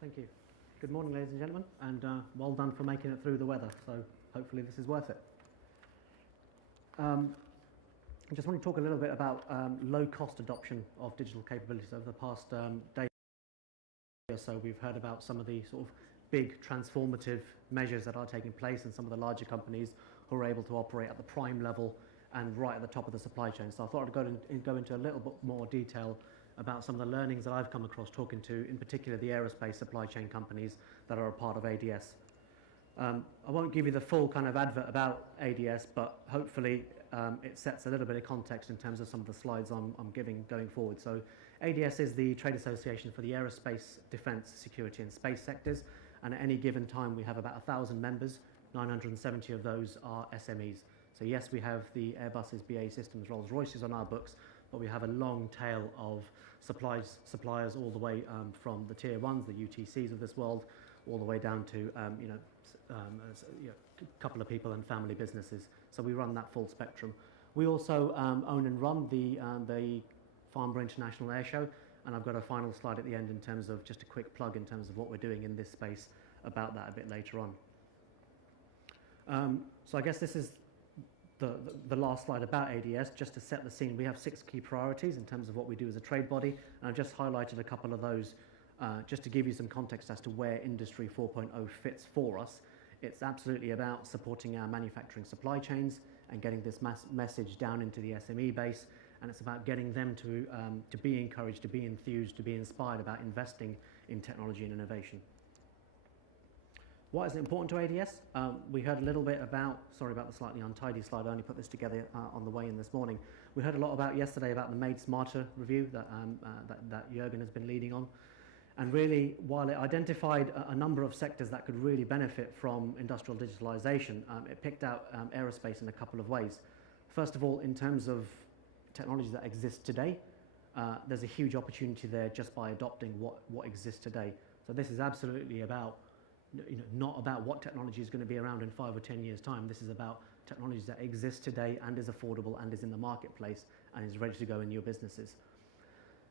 Thank you. Good morning, ladies and gentlemen, and well done for making it through the weather. So hopefully this is worth it. I just want to talk a little bit about low-cost adoption of digital capabilities. Over the past day or so, we've heard about some of the sort of big transformative measures that are taking place in some of the larger companies who are able to operate at the prime level and right at the top of the supply chain. So I thought I'd go into a little bit more detail about some of the learnings that I've come across talking to, in particular, the aerospace supply chain companies that are a part of ADS. I won't give you the full kind of advert about ADS, but hopefully it sets a little bit of context in terms of some of the slides I'm giving going forward. So ADS is the trade association for the aerospace, defence, security and space sectors, and at any given time we have about 1,000 members. 970 of those are SMEs. So yes, we have the Airbuses, BAE Systems, Rolls-Royces on our books, but we have a long tail of suppliers all the way from the tier ones, the UTCs of this world, all the way down to a couple of people and family businesses. So we run that full spectrum. We also own and run the Farnborough International Air Show, and I've got a final slide at the end in terms of just a quick plug in terms of what we're doing in this space about that a bit later on. So I guess this is the last slide about ADS, just to set the scene. We have 6 key priorities in terms of what we do as a trade body, and I've just highlighted a couple of those just to give you some context as to where Industry 4.0 fits for us. It's absolutely about supporting our manufacturing supply chains and getting this message down into the SME base, and it's about getting them to be encouraged, to be enthused, to be inspired about investing in technology and innovation. Why is it important to ADS? We heard a little bit about, sorry about the slightly untidy slide, I only put this together on the way in this morning. We heard a lot about yesterday about the Made Smarter review that Jürgen has been leading on. And really, while it identified a number of sectors that could really benefit from industrial digitalization, it picked out aerospace in a couple of ways. First of all, in terms of technologies that exist today, there's a huge opportunity there just by adopting what exists today. So this is absolutely about not about what technology is going to be around in 5 or 10 years' time. This is about technologies that exist today and is affordable and is in the marketplace and is ready to go in your businesses.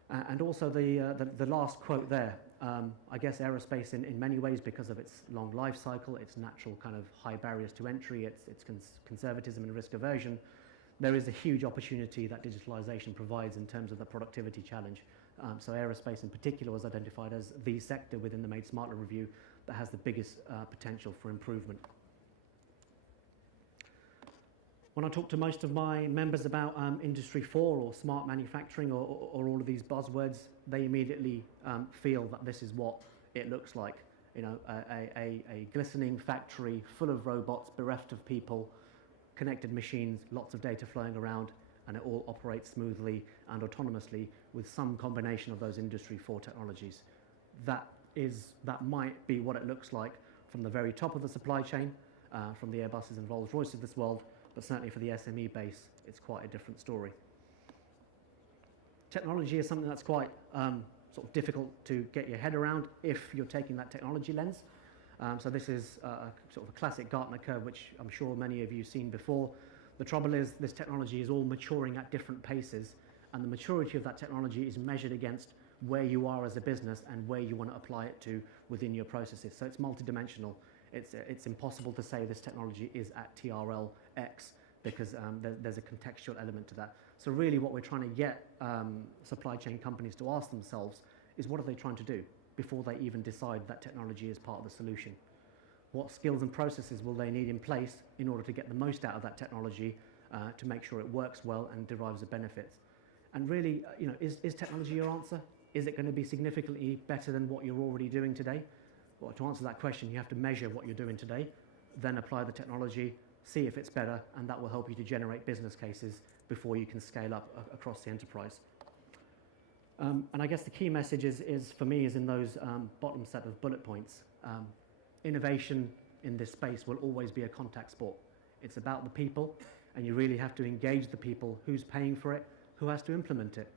And also the last quote there, I guess aerospace in many ways, because of its long life cycle, its natural kind of high barriers to entry, its conservatism and risk aversion, there is a huge opportunity that digitalization provides in terms of the productivity challenge. So aerospace in particular was identified as the sector within the Made Smarter review that has the biggest potential for improvement. When I talk to most of my members about Industry 4 or smart manufacturing or all of these buzzwords, they immediately feel that this is what it looks like. A glistening factory full of robots, bereft of people, connected machines, lots of data flowing around, and it all operates smoothly and autonomously with some combination of those Industry 4 technologies. That might be what it looks like from the very top of the supply chain, from the Airbuses and Rolls-Royces of this world, but certainly for the SME base, it's quite a different story. Technology is something that's quite sort of difficult to get your head around if you're taking that technology lens. So this is sort of a classic Gartner curve, which I'm sure many of you have seen before. The trouble is this technology is all maturing at different paces, and the maturity of that technology is measured against where you are as a business and where you want to apply it to within your processes. So it's multidimensional. It's impossible to say this technology is at TRL X because there's a contextual element to that. So really what we're trying to get supply chain companies to ask themselves is, what are they trying to do before they even decide that technology is part of the solution? What skills and processes will they need in place in order to get the most out of that technology to make sure it works well and derives the benefits? And really, is technology your answer? Is it going to be significantly better than what you're already doing today? Well, to answer that question, you have to measure what you're doing today, then apply the technology, see if it's better, and that will help you to generate business cases before you can scale up across the enterprise. And I guess the key message is for me, is in those bottom set of bullet points. Innovation in this space will always be a contact sport. It's about the people, and you really have to engage the people. Who's paying for it? Who has to implement it?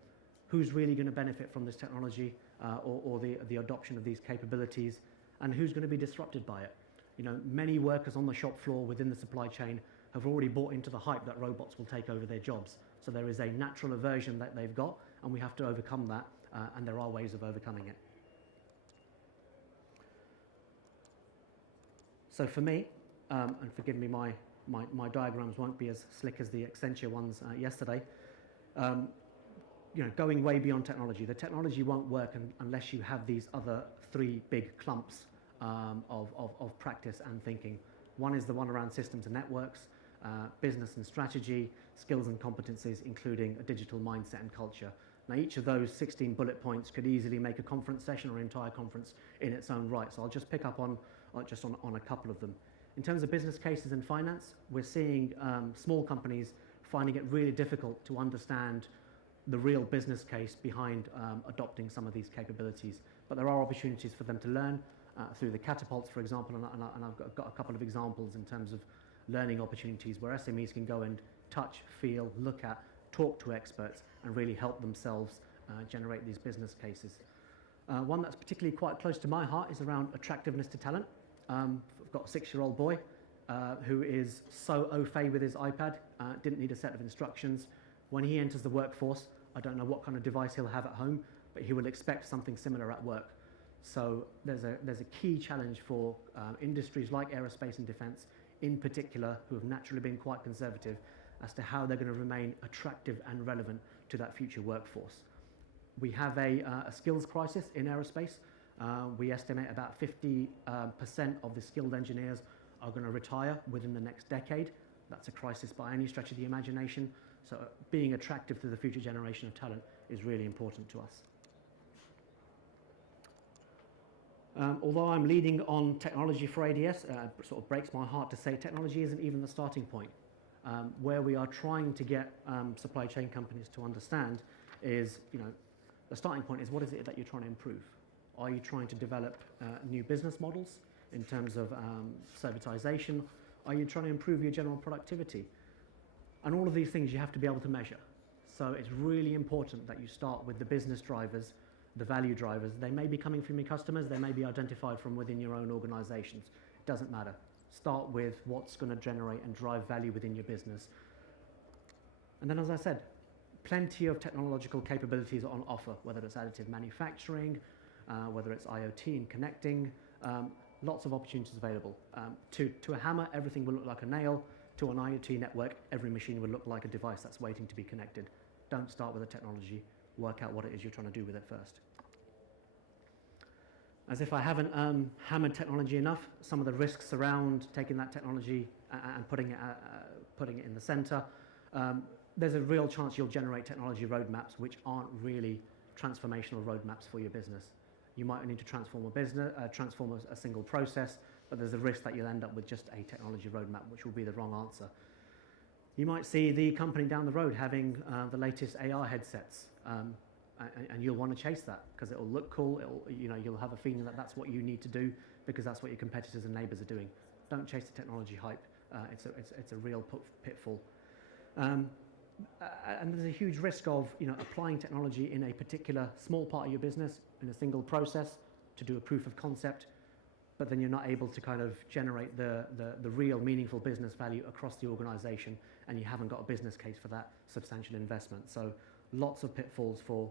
Who's really going to benefit from this technology or the adoption of these capabilities? And who's going to be disrupted by it? Many workers on the shop floor within the supply chain have already bought into the hype that robots will take over their jobs. So there is a natural aversion that they've got, and we have to overcome that, and there are ways of overcoming it. So for me, and forgive me, my diagrams won't be as slick as the Accenture ones yesterday. Going way beyond technology. The technology won't work unless you have these other three big clumps of practice and thinking. One is the one around systems and networks, business and strategy, skills and competencies, including a digital mindset and culture. Now, each of those 16 bullet points could easily make a conference session or an entire conference in its own right. So I'll just pick up on a couple of them. In terms of business cases and finance, we're seeing small companies finding it really difficult to understand the real business case behind adopting some of these capabilities. But there are opportunities for them to learn through the catapults, for example, and I've got a couple of examples in terms of learning opportunities where SMEs can go and touch, feel, look at, talk to experts, and really help themselves generate these business cases. One that's particularly quite close to my heart is around attractiveness to talent. I've got a 6-year-old boy who is so au fait with his iPad, didn't need a set of instructions. When he enters the workforce, I don't know what kind of device he'll have at home, but he will expect something similar at work. So there's a key challenge for industries like aerospace and defence, in particular, who have naturally been quite conservative, as to how they're going to remain attractive and relevant to that future workforce. We have a skills crisis in aerospace. We estimate about 50% of the skilled engineers are going to retire within the next decade. That's a crisis by any stretch of the imagination. So being attractive to the future generation of talent is really important to us. Although I'm leading on technology for ADS, it sort of breaks my heart to say technology isn't even the starting point. Where we are trying to get supply chain companies to understand is, the starting point is, what is it that you're trying to improve? Are you trying to develop new business models in terms of servitization? Are you trying to improve your general productivity? And all of these things you have to be able to measure. So it's really important that you start with the business drivers, the value drivers. They may be coming from your customers, they may be identified from within your own organizations. It doesn't matter. Start with what's going to generate and drive value within your business. And then, as I said, plenty of technological capabilities on offer, whether it's additive manufacturing, whether it's IoT and connecting, lots of opportunities available. To a hammer, everything will look like a nail. To an IoT network, every machine will look like a device that's waiting to be connected. Don't start with the technology. Work out what it is you're trying to do with it first. As if I haven't hammered technology enough, some of the risks around taking that technology and putting it in the center, there's a real chance you'll generate technology roadmaps which aren't really transformational roadmaps for your business. You might need to transform a single process, but there's a risk that you'll end up with just a technology roadmap, which will be the wrong answer. You might see the company down the road having the latest AR headsets, and you'll want to chase that because it'll look cool. You'll have a feeling that that's what you need to do because that's what your competitors and neighbors are doing. Don't chase the technology hype. It's a real pitfall. And there's a huge risk of applying technology in a particular small part of your business in a single process to do a proof of concept, but then you're not able to kind of generate the real meaningful business value across the organization, and you haven't got a business case for that substantial investment. So lots of pitfalls for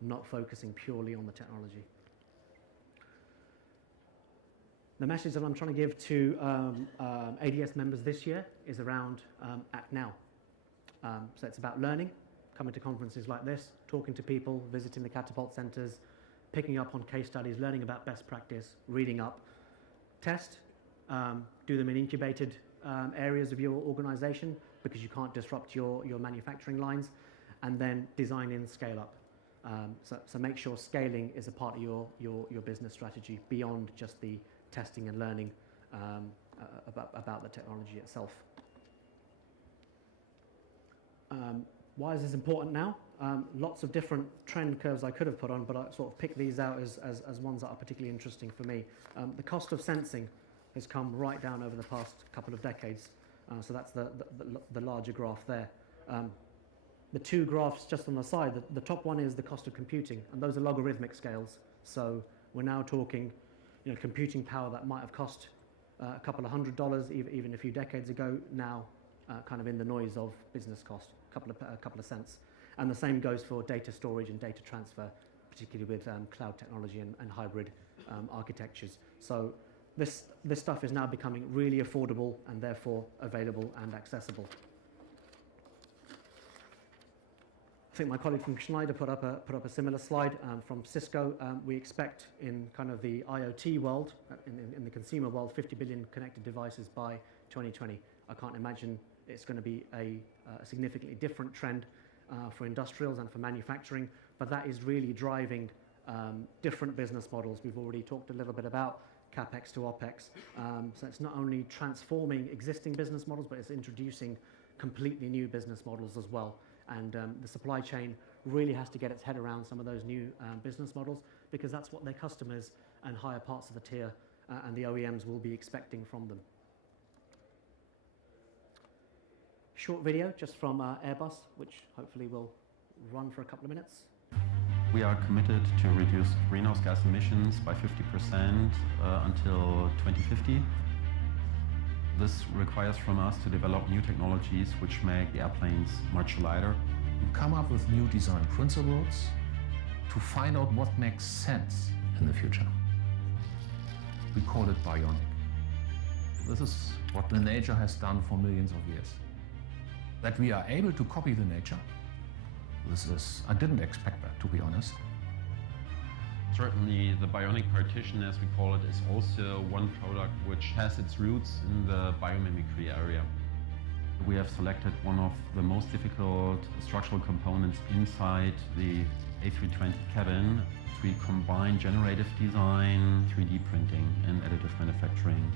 not focusing purely on the technology. The message that I'm trying to give to ADS members this year is around act now. So it's about learning, coming to conferences like this, talking to people, visiting the catapult centers, picking up on case studies, learning about best practice, reading up, test, do them in incubated areas of your organization because you can't disrupt your manufacturing lines, and then design in, scale up. So make sure scaling is a part of your business strategy beyond just the testing and learning about the technology itself. Why is this important now? Lots of different trend curves I could have put on, but I sort of picked these out as ones that are particularly interesting for me. The cost of sensing has come right down over the past couple of decades. So that's the larger graph there. The two graphs just on the side, the top one is the cost of computing, and those are logarithmic scales. So we're now talking, computing power that might have cost a couple of $100 even a few decades ago, now kind of in the noise of business cost, a couple of cents. And the same goes for data storage and data transfer, particularly with cloud technology and hybrid architectures. So This stuff is now becoming really affordable and therefore available and accessible. I think my colleague from Schneider put up a similar slide from Cisco. We expect in kind of the IoT world, in the consumer world, 50 billion connected devices by 2020. I can't imagine it's going to be a significantly different trend for industrials and for manufacturing, but that is really driving different business models. We've already talked a little bit about CapEx to OpEx. So it's not only transforming existing business models, but it's introducing completely new business models as well. And the supply chain really has to get its head around some of those new business models, because that's what their customers and higher parts of the tier and the OEMs will be expecting from them. Short video just from Airbus, which hopefully will run for a couple of minutes. We are committed to reduce greenhouse gas emissions by 50% until 2050. This requires from us to develop new technologies which make the airplanes much lighter. We come up with new design principles to find out what makes sense in the future. We call it bionic. This is what the nature has done for millions of years. That we are able to copy the nature, I didn't expect that, to be honest. Certainly the bionic partition, as we call it, is also one product which has its roots in the biomimicry area. We have selected one of the most difficult structural components inside the A320 cabin. We combine generative design, 3D printing and additive manufacturing.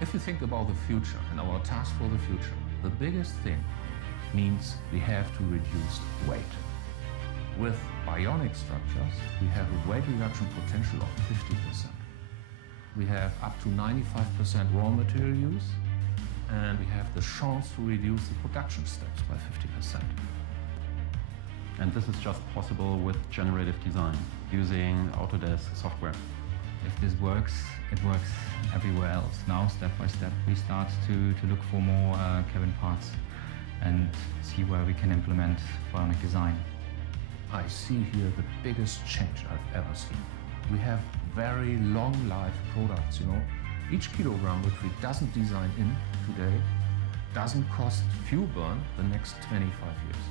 If you think about the future and our task for the future, the biggest thing means we have to reduce weight. With bionic structures, we have a weight reduction potential of 50%. We have up to 95% raw material use, and we have the chance to reduce the production steps by 50%. And this is just possible with generative design, using Autodesk software. If this works, it works everywhere else. Now, step by step, we start to look for more cabin parts and see where we can implement bionic design. I see here the biggest change I've ever seen. We have very long life products, you know. Each kilogram which we doesn't design in today doesn't cost fuel burn the next 25 years.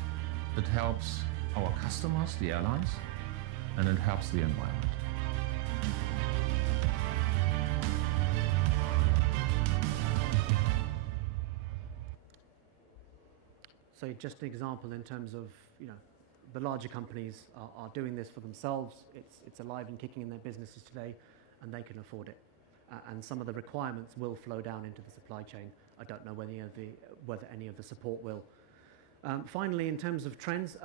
It helps our customers, the airlines, and it helps the environment. So just an example in terms of, the larger companies are doing this for themselves. It's alive and kicking in their businesses today, and they can afford it. And some of the requirements will flow down into the supply chain. I don't know whether any of the support will. Finally, in terms of trends,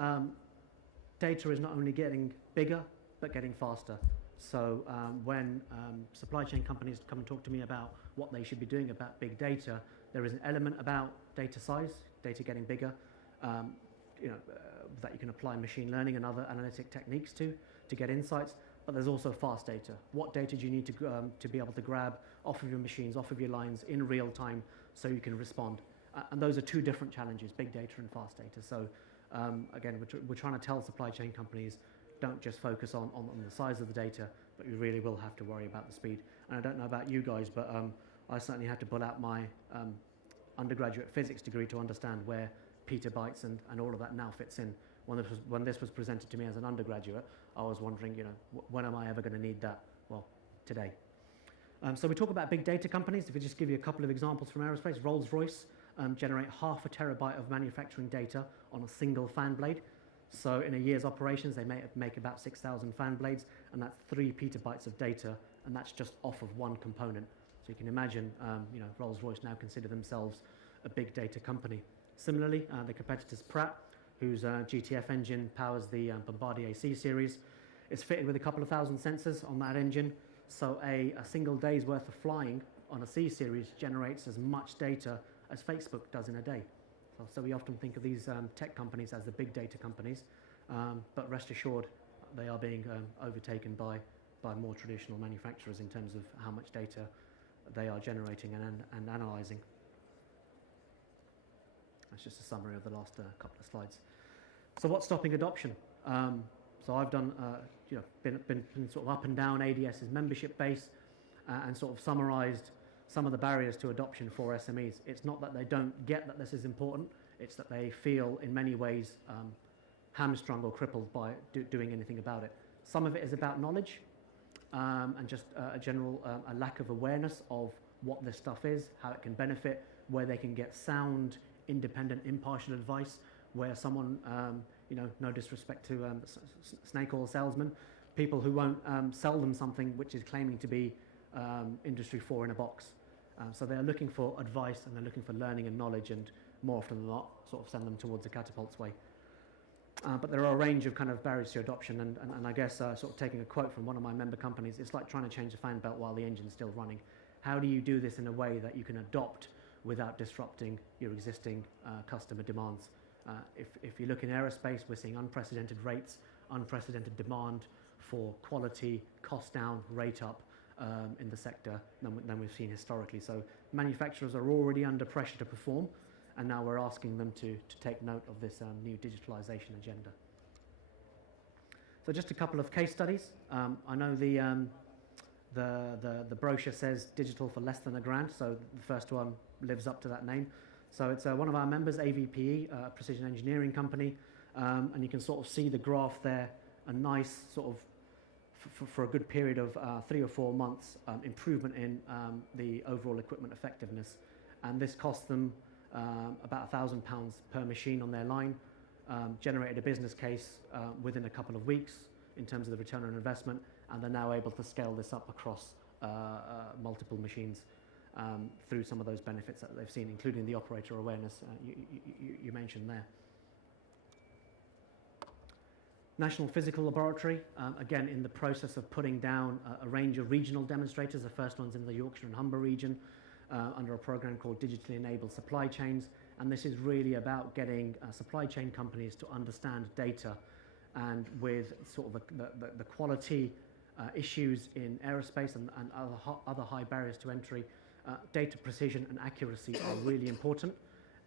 data is not only getting bigger, but getting faster. So when supply chain companies come and talk to me about what they should be doing about big data, there is an element about data size, data getting bigger, that you can apply machine learning and other analytic techniques to get insights. But there's also fast data. What data do you need to be able to grab off of your machines, off of your lines in real time, so you can respond? And those are two different challenges: big data and fast data. So again, we're trying to tell supply chain companies, don't just focus on the size of the data, but you really will have to worry about the speed. And I don't know about you guys, but I certainly had to pull out my undergraduate physics degree to understand where petabytes and all of that now fits in. When this was presented to me as an undergraduate, I was wondering, when am I ever going to need that? Well, today. So we talk about big data companies. If we just give you a couple of examples from aerospace, Rolls-Royce generate 0.5 terabyte of manufacturing data on a single fan blade. So in a year's operations, they make about 6,000 fan blades, and that's 3 petabytes of data, and that's just off of one component. So you can imagine, Rolls-Royce now consider themselves a big data company. Similarly, the competitors Pratt, whose GTF engine powers the Bombardier C series, is fitted with a couple of thousand sensors on that engine. So a single day's worth of flying on a C series generates as much data as Facebook does in a day. So we often think of these tech companies as the big data companies, but rest assured, they are being overtaken by more traditional manufacturers in terms of how much data they are generating and analyzing. That's just a summary of the last couple of slides. So what's stopping adoption? So I've done, been sort of up and down ADS's membership base, and sort of summarised some of the barriers to adoption for SMEs. It's not that they don't get that this is important, it's that they feel in many ways hamstrung or crippled by doing anything about it. Some of it is about knowledge and just a general a lack of awareness of what this stuff is, how it can benefit, where they can get sound, independent, impartial advice, where someone, no disrespect to snake oil salesmen, people who won't sell them something which is claiming to be industry 4 in a box. So they're looking for advice and they're looking for learning and knowledge, and more often than not sort of send them towards the catapult's way. But there are a range of kind of barriers to adoption, and I guess sort of taking a quote from one of my member companies, it's like trying to change a fan belt while the engine's still running. How do you do this in a way that you can adopt without disrupting your existing customer demands? If you look in aerospace, we're seeing unprecedented rates, unprecedented demand for quality, cost down, rate up in the sector than we've seen historically. So manufacturers are already under pressure to perform, and now we're asking them to take note of this new digitalization agenda. So just a couple of case studies. I know the brochure says digital for less than $1,000, so the first one lives up to that name. So it's one of our members, AVPE, a precision engineering company, and you can sort of see the graph there, a nice sort of, for a good period of 3 or 4 months, improvement in the overall equipment effectiveness. And this cost them about £1,000 per machine on their line, generated a business case within a couple of weeks in terms of the return on investment, and they're now able to scale this up across multiple machines through some of those benefits that they've seen, including the operator awareness you mentioned there. National Physical Laboratory, again in the process of putting down a range of regional demonstrators. The first one's in the Yorkshire and Humber region under a program called Digitally Enabled Supply Chains, and this is really about getting supply chain companies to understand data, and with sort of the quality issues in aerospace and other high barriers to entry, data precision and accuracy are really important.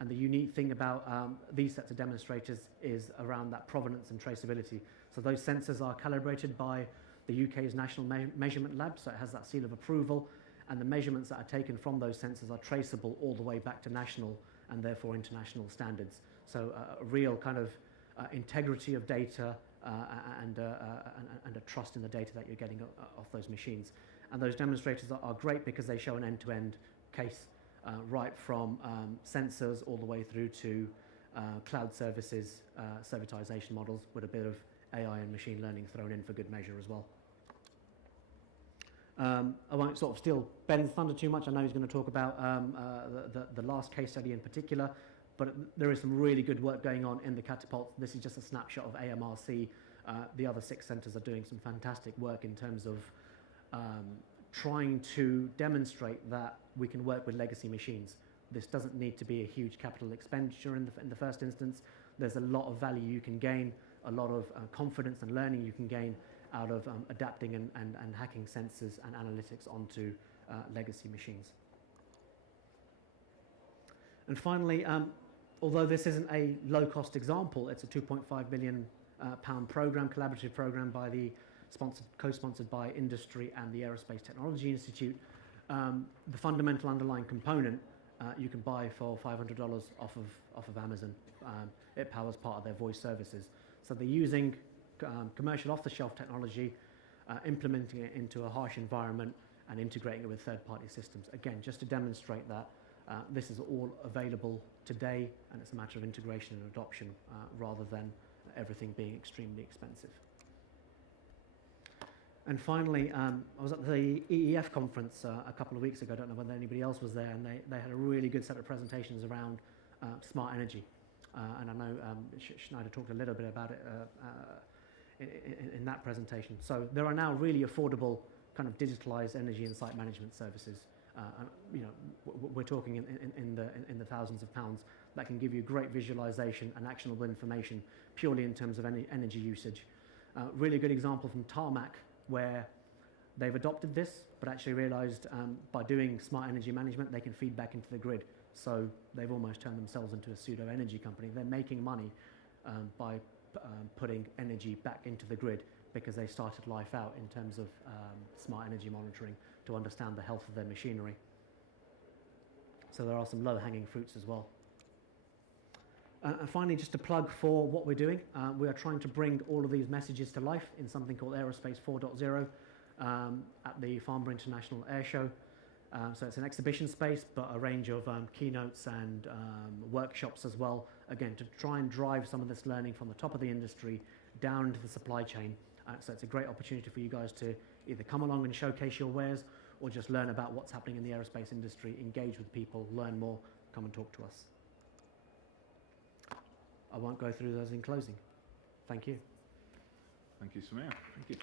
And the unique thing about these sets of demonstrators is around that provenance and traceability. So those sensors are calibrated by the UK's National Measurement Lab, so it has that seal of approval, and the measurements that are taken from those sensors are traceable all the way back to national and therefore international standards. So a real kind of integrity of data and a trust in the data that you're getting off those machines. And those demonstrators are great because they show an end-to-end case, right from sensors all the way through to cloud services, servitization models with a bit of AI and machine learning thrown in for good measure as well. I won't sort of steal Ben's thunder too much. I know he's going to talk about the last case study in particular, but there is some really good work going on in the catapult. This is just a snapshot of AMRC. The other 6 centres are doing some fantastic work in terms of trying to demonstrate that we can work with legacy machines. This doesn't need to be a huge capital expenditure in the first instance. There's a lot of value you can gain, a lot of confidence and learning you can gain out of adapting and hacking sensors and analytics onto legacy machines. And finally, although this isn't a low-cost example, it's a £2.5 million program, collaborative program by the co-sponsored by industry and the Aerospace Technology Institute. The fundamental underlying component you can buy for $500 off of Amazon. It powers part of their voice services. So they're using commercial off-the-shelf technology, implementing it into a harsh environment and integrating it with third-party systems. Again, just to demonstrate that this is all available today, and it's a matter of integration and adoption rather than everything being extremely expensive. And finally, I was at the EEF conference a couple of weeks ago. I don't know whether anybody else was there, and they had a really good set of presentations around smart energy. And I know Schneider talked a little bit about it in that presentation. So there are now really affordable kind of digitalized energy and site management services. We're talking in the thousands of pounds that can give you great visualization and actionable information purely in terms of energy usage. Really good example from Tarmac, where they've adopted this, but actually realized by doing smart energy management, they can feed back into the grid. So they've almost turned themselves into a pseudo-energy company. They're making money by putting energy back into the grid because they started life out in terms of smart energy monitoring to understand the health of their machinery. So there are some low-hanging fruits as well. And finally, just a plug for what we're doing. We are trying to bring all of these messages to life in something called Aerospace 4.0 at the Farnborough International Air Show. So it's an exhibition space, but a range of keynotes and workshops as well, again, to try and drive some of this learning from the top of the industry down into the supply chain. So it's a great opportunity for you guys to either come along and showcase your wares, or just learn about what's happening in the aerospace industry, engage with people, learn more, come and talk to us. I won't go through those in closing. Thank you. Thank you, Samir. Thank you.